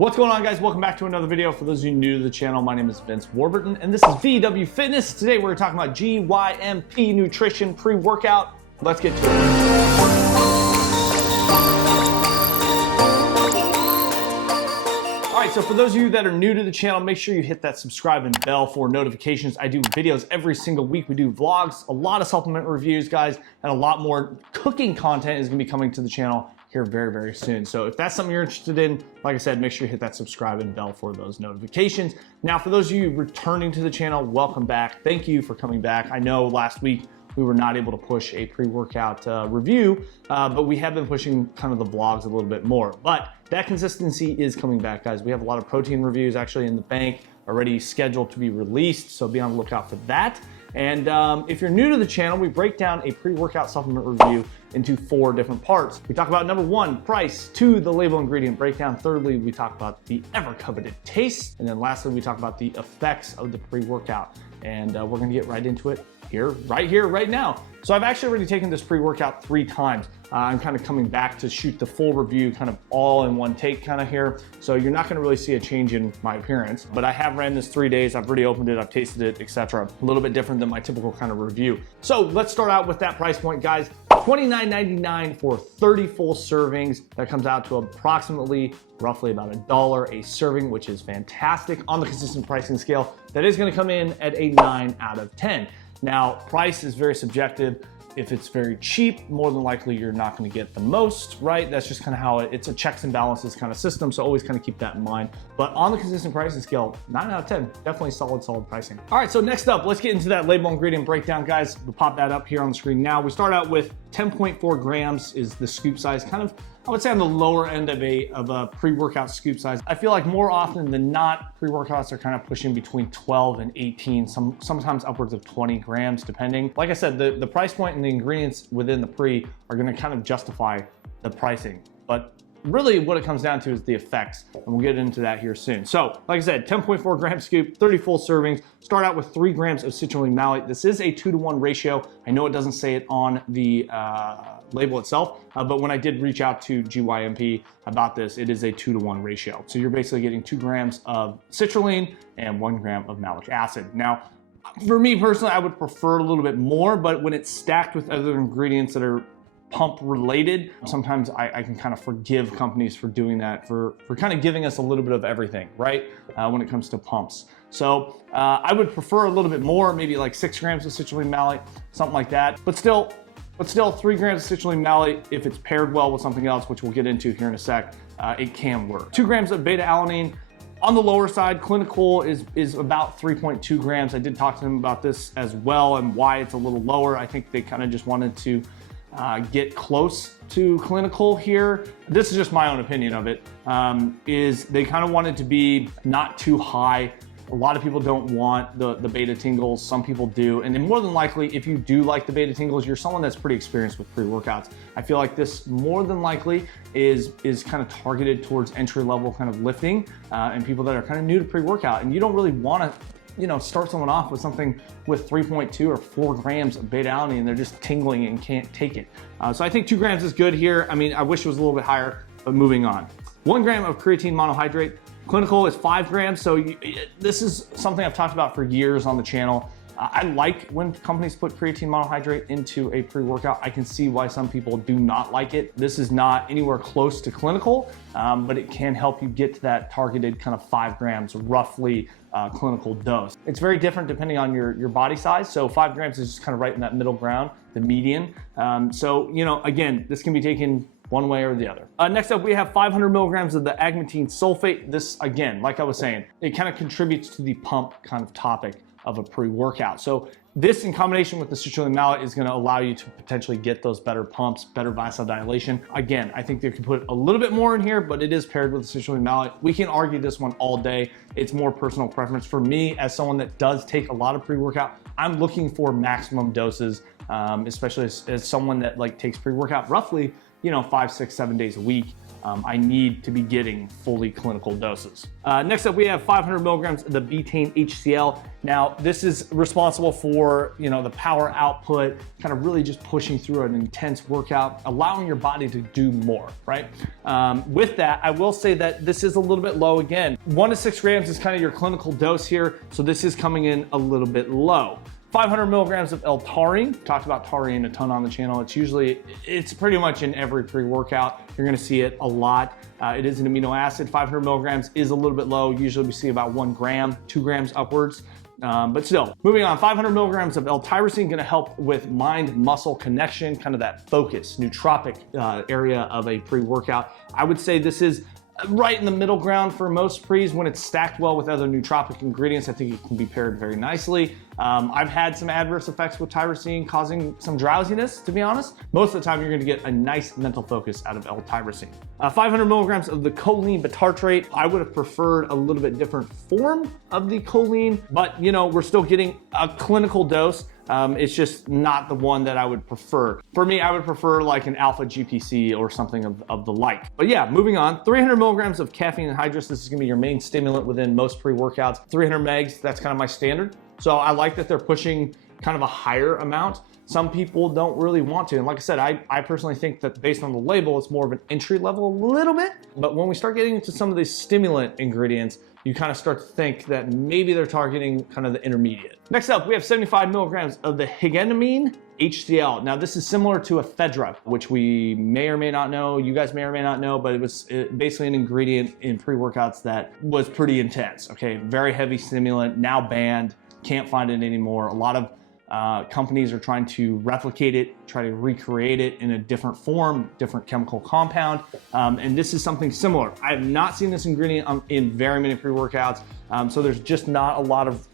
What's going on, guys? Welcome back to another video. For those of you new to the channel, my name is Vince Warburton and this is VW Fitness. Today we're talking about GYMP nutrition pre-workout. Let's get to it. All right, so for those of you that are new to the channel, make sure you hit that subscribe and bell for notifications. I do videos every single week. We do vlogs, a lot of supplement reviews, guys, and a lot more cooking content is gonna be coming to the channel here very, very soon. So if that's something you're interested in, like I said, make sure you hit that subscribe and bell for those notifications. Now, for those of you returning to the channel, welcome back. Thank you for coming back. I know last week we were not able to push a pre-workout review, but we have been pushing kind of the vlogs a little bit more. But that consistency is coming back, guys. We have a lot of protein reviews actually in the bank already scheduled to be released, so be on the lookout for that. And if you're new to the channel, we break down a pre-workout supplement review into 4 different parts. We talk about number 1, price; 2, the label ingredient breakdown; thirdly, we talk about the ever-coveted taste; and then lastly, we talk about the effects of the pre-workout. And we're gonna get right into it right now. So I've actually already taken this pre-workout 3 times. I'm kind of coming back to shoot the full review kind of all in one take kind of here. So you're not gonna really see a change in my appearance, but I have ran this 3 days. I've already opened it, I've tasted it, etc. A little bit different than my typical kind of review. So let's start out with that price point, guys. $29.99 for 30 full servings. That comes out to approximately roughly about $1 a serving, which is fantastic. On the consistent pricing scale, that is gonna come in at a 9 out of 10. Now, price is very subjective. If it's very cheap, more than likely you're not gonna get the most, right? That's just kind of how it's a checks and balances kind of system, so always kind of keep that in mind. But on the consistent pricing scale, 9 out of 10, definitely solid pricing. All right, so next up, let's get into that label ingredient breakdown, guys. We'll pop that up here on the screen now. We start out with 10.4 grams is the scoop size, kind of, I would say on the lower end of a pre-workout scoop size. I feel like more often than not, pre-workouts are kind of pushing between 12 and 18, sometimes upwards of 20 grams, depending. Like I said, the price point and the ingredients within the pre are gonna kind of justify the pricing. But really what it comes down to is the effects, and we'll get into that here soon. So, like I said, 10.4 gram scoop, 30 full servings. Start out with 3 grams of citrulline malate. This is a 2-to-1 ratio. I know it doesn't say it on the label itself, but when I did reach out to GYMP about this, it is a 2-to-1 ratio. So you're basically getting 2 grams of citrulline and 1 gram of malic acid. Now, for me personally, I would prefer a little bit more, but when it's stacked with other ingredients that are pump related, sometimes I can kind of forgive companies for doing that, for kind of giving us a little bit of everything, right? When it comes to pumps. So I would prefer a little bit more, maybe like 6 grams of citrulline malate, something like that. But still 3 grams of citrulline malate, if it's paired well with something else, which we'll get into here in a sec, it can work. 2 grams of beta-alanine. On the lower side, clinical is about 3.2 grams. I did talk to them about this as well and why it's a little lower. I think they kind of just wanted to get close to clinical here. This is just my own opinion of it, is they kind of wanted to be not too high. A lot of people don't want the beta tingles, some people do. And then more than likely, if you do like the beta tingles, you're someone that's pretty experienced with pre-workouts. I feel like this more than likely is kind of targeted towards entry-level kind of lifting and people that are kind of new to pre-workout. And you don't really want to start someone off with something with 3.2 or 4 grams of beta-alanine and they're just tingling and can't take it. So I think 2 grams is good here. I mean, I wish it was a little bit higher, but moving on. 1 gram of creatine monohydrate. Clinical is 5 grams. So this is something I've talked about for years on the channel. I like when companies put creatine monohydrate into a pre-workout. I can see why some people do not like it. This is not anywhere close to clinical, but it can help you get to that targeted kind of 5 grams roughly clinical dose. It's very different depending on your body size. So 5 grams is just kind of right in that middle ground, the median. So, again, this can be taken one way or the other. Next up, we have 500 milligrams of the agmatine sulfate. This, again, like I was saying, it kind of contributes to the pump kind of topic of a pre-workout. So this in combination with the citrulline malate is gonna allow you to potentially get those better pumps, better vasodilation. Again, I think they could put a little bit more in here, but it is paired with the citrulline malate. We can argue this one all day. It's more personal preference. For me, as someone that does take a lot of pre-workout, I'm looking for maximum doses, especially as someone that takes pre-workout roughly 5, 6, 7 days a week. I need to be getting fully clinical doses. Next up, we have 500 milligrams of the betaine HCl. Now, this is responsible for, the power output, kind of really just pushing through an intense workout, allowing your body to do more, right? With that, I will say that this is a little bit low again. 1 to 6 grams is kind of your clinical dose here, so this is coming in a little bit low. 500 milligrams of L-taurine. Talked about taurine a ton on the channel. It's pretty much in every pre-workout. You're gonna see it a lot. It is an amino acid. 500 milligrams is a little bit low. Usually we see about 1 gram, 2 grams upwards. But still, moving on, 500 milligrams of L-tyrosine gonna help with mind-muscle connection, kind of that focus, nootropic area of a pre-workout. I would say this is right in the middle ground for most pre's. When it's stacked well with other nootropic ingredients, I think it can be paired very nicely. I've had some adverse effects with tyrosine causing some drowsiness, to be honest. Most of the time, you're gonna get a nice mental focus out of L-tyrosine. 500 milligrams of the choline bitartrate. I would have preferred a little bit different form of the choline, but we're still getting a clinical dose. It's just not the one that I would prefer. For me, I would prefer like an alpha GPC or something of the like. But yeah, moving on, 300 milligrams of caffeine anhydrous. This is gonna be your main stimulant within most pre-workouts. 300 megs, that's kind of my standard. So I like that they're pushing kind of a higher amount. Some people don't really want to. And like I said, I personally think that based on the label, it's more of an entry level a little bit. But when we start getting into some of these stimulant ingredients, you kind of start to think that maybe they're targeting kind of the intermediate. Next up, we have 75 milligrams of the higenamine HCl. Now this is similar to ephedra, which we may or may not know, you guys may or may not know, but it was basically an ingredient in pre-workouts that was pretty intense, okay? Very heavy stimulant, now banned, can't find it anymore. A lot of companies are trying to replicate it, try to recreate it in a different form, different chemical compound, and this is something similar. I have not seen this ingredient in very many pre-workouts, so there's just not a lot of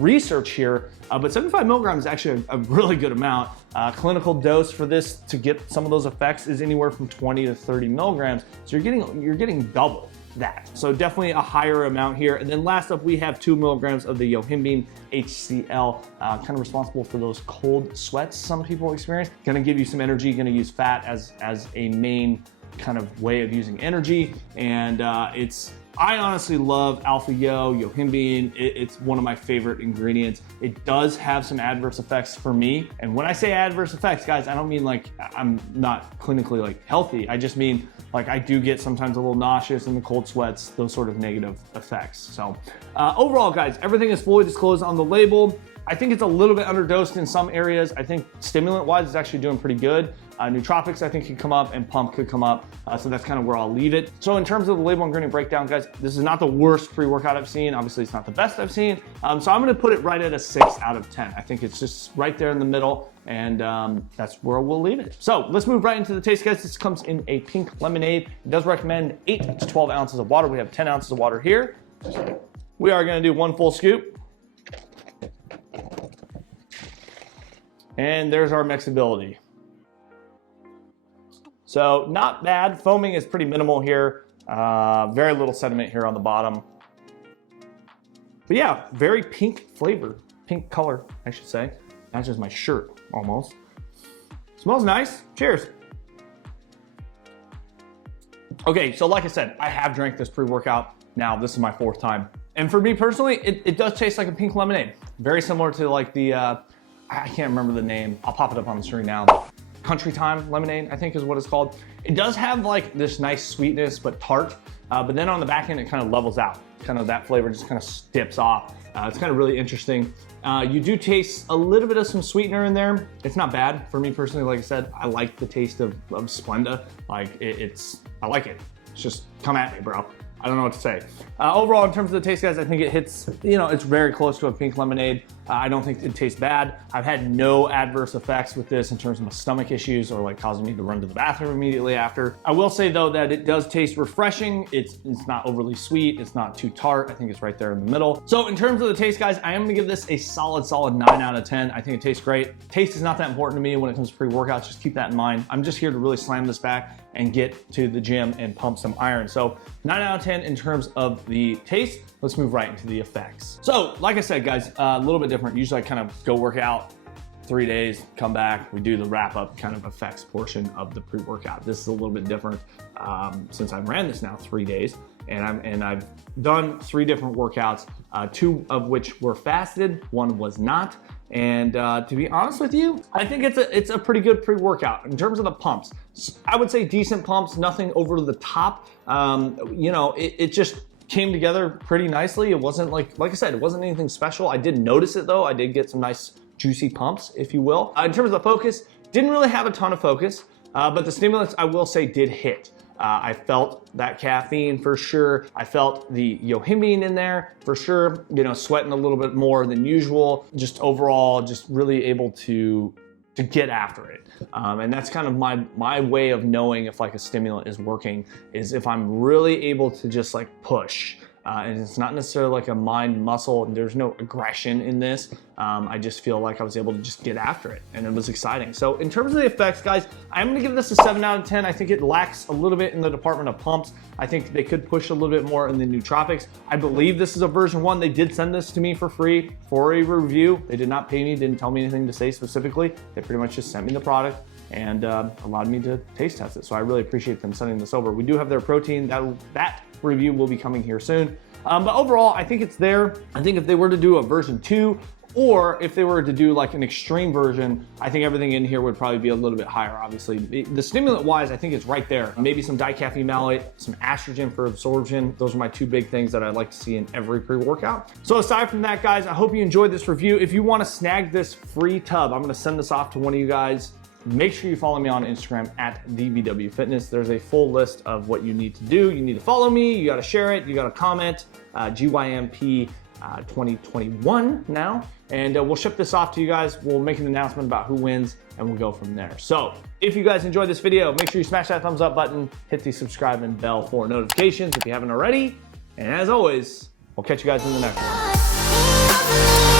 research here, but 75 milligrams is actually a really good amount. Clinical dose for this to get some of those effects is anywhere from 20 to 30 milligrams, so you're getting double that. So definitely a higher amount here. And then last up, we have 2 milligrams of the yohimbine HCl, kind of responsible for those cold sweats some people experience. Gonna give you some energy, gonna use fat as a main kind of way of using energy. And I honestly love alpha yohimbine. It's one of my favorite ingredients. It does have some adverse effects for me. And when I say adverse effects, guys, I don't mean like I'm not clinically like healthy. I just mean like I do get sometimes a little nauseous in the cold sweats, those sort of negative effects. So overall, guys, everything is fully disclosed on the label. I think it's a little bit underdosed in some areas. I think stimulant-wise, it's actually doing pretty good. Nootropics, I think, could come up, and pump could come up. So that's kind of where I'll leave it. So in terms of the label ingredient breakdown, guys, this is not the worst pre-workout I've seen. Obviously, it's not the best I've seen. So I'm gonna put it right at a 6 out of 10. I think it's just right there in the middle, and that's where we'll leave it. So let's move right into the taste, guys. This comes in a pink lemonade. It does recommend 8 to 12 ounces of water. We have 10 ounces of water here. We are gonna do 1 full scoop. And there's our mixability. So not bad. Foaming is pretty minimal here. Very little sediment here on the bottom. But yeah, very pink flavor, pink color, I should say. Matches my shirt almost. Smells nice. Cheers. Okay, so like I said, I have drank this pre-workout. Now this is my 4th time. And for me personally, it does taste like a pink lemonade. Very similar to like the, I can't remember the name. I'll pop it up on the screen now. Country Time lemonade, I think is what it's called. It does have like this nice sweetness, but tart. But then on the back end, it kind of levels out. Kind of that flavor just kind of dips off. It's kind of really interesting. You do taste a little bit of some sweetener in there. It's not bad for me personally. Like I said, I like the taste of Splenda. Like I like it. It's just come at me, bro. I don't know what to say. Overall, in terms of the taste, guys, I think it hits, it's very close to a pink lemonade. I don't think it tastes bad. I've had no adverse effects with this in terms of my stomach issues or like causing me to run to the bathroom immediately after. I will say though that it does taste refreshing. It's not overly sweet. It's not too tart. I think it's right there in the middle. So in terms of the taste, guys, I am gonna give this a solid 9 out of 10. I think it tastes great. Taste is not that important to me when it comes to pre-workouts. Just keep that in mind. I'm just here to really slam this back and get to the gym and pump some iron. So 9 out of 10 in terms of the taste. Let's move right into the effects. So like I said, guys, a little bit different. Usually I kind of go work out, 3 days, come back, we do the wrap up kind of effects portion of the pre-workout. This is a little bit different since I ran this now 3 days, and I've done 3 different workouts, 2 of which were fasted, 1 was not. And to be honest with you, I think it's a pretty good pre-workout. In terms of the pumps, I would say decent pumps, nothing over the top. You know, it just came together pretty nicely. It wasn't like I said, it wasn't anything special. I did notice it though. I did get some nice juicy pumps, if you will. In terms of the focus, didn't really have a ton of focus, but the stimulants I will say did hit. I felt that caffeine for sure. I felt the yohimbine in there for sure, you know, sweating a little bit more than usual. Just overall, just really able to get after it. And that's kind of my way of knowing if like a stimulant is working, is if I'm really able to just like push. And it's not necessarily like a mind muscle, and there's no aggression in this. I just feel like I was able to just get after it, and it was exciting. So in terms of the effects, guys, I'm gonna give this a 7 out of 10. I think it lacks a little bit in the department of pumps. I think they could push a little bit more in the nootropics. I believe this is a version 1. They did send this to me for free for a review. They did not pay me, didn't tell me anything to say specifically. They pretty much just sent me the product and allowed me to taste test it. So I really appreciate them sending this over. We do have their protein. That review will be coming here soon. But overall, I think it's there. I think if they were to do a version 2, or if they were to do like an extreme version, I think everything in here would probably be a little bit higher, obviously. The stimulant wise, I think it's right there. Maybe some dicaffeine malate, some estrogen for absorption. Those are my 2 big things that I'd like to see in every pre-workout. So aside from that, guys, I hope you enjoyed this review. If you want to snag this free tub, I'm going to send this off to one of you guys. Make sure you follow me on Instagram at DVW Fitness. There's a full list of what you need to do. You need to follow me, you gotta share it, you gotta comment, GYMP 2021 now. And we'll ship this off to you guys. We'll make an announcement about who wins, and we'll go from there. So if you guys enjoyed this video, make sure you smash that thumbs up button, hit the subscribe and bell for notifications if you haven't already. And as always, we'll catch you guys in the next one.